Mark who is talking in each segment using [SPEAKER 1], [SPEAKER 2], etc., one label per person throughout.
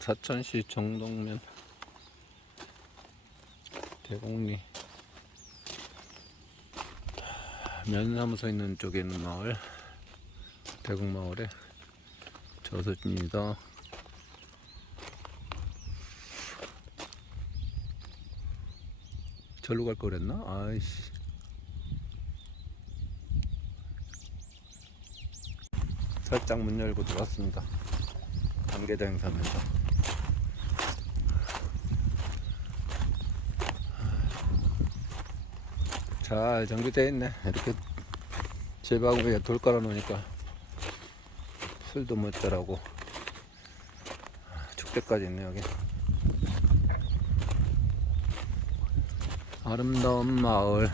[SPEAKER 1] 사천시 정동면 대곡리 면사무소 있는 쪽에 있는 마을 대곡마을에 저수지입니다. 절로 갈 거랬나? 아이씨. 살짝 문 열고 들어왔습니다. 관계자 행사면서. 잘 정비되어 있네. 이렇게 제방 위에 돌 깔아 놓으니까 술도 못 자라고 축제까지 있네 여기. 아름다운 마을.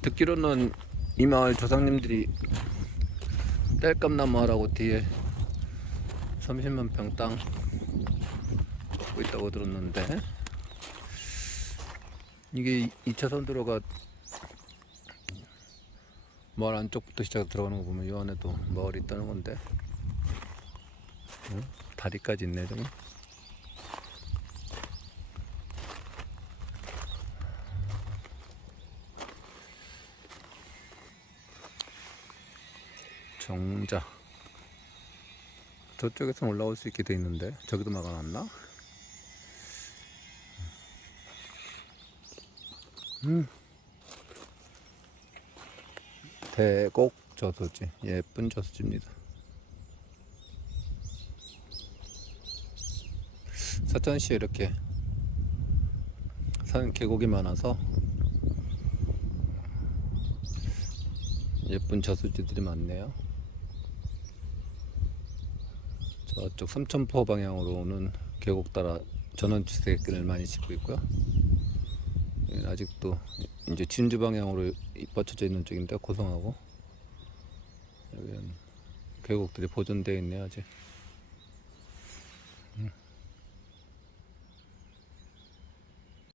[SPEAKER 1] 듣기로는 이 마을 조상님들이 땔감나무 하라고 뒤에 30만 평 땅 갖고 있다고 들었는데 이게 2차선 도로가 마을 안쪽부터 시작 들어가는 거 보면 이 안에도 마을이 있다는 건데 응? 다리까지 있네 저기 정자 저쪽에서 올라올 수 있게 돼 있는데 저기도 막아놨나? 음. 대곡 저수지 예쁜 저수지입니다. 사천시에 이렇게 산 계곡이 많아서 예쁜 저수지들이 많네요. 저쪽 삼천포 방향으로 오는 계곡 따라 전원 주택길을 많이 짓고 있고요. 여기는 아직도 이제 진주 방향으로 뻗쳐져 있는 쪽인데 고성하고 여기는 계곡들이 보존되어 있네요 아직. 음.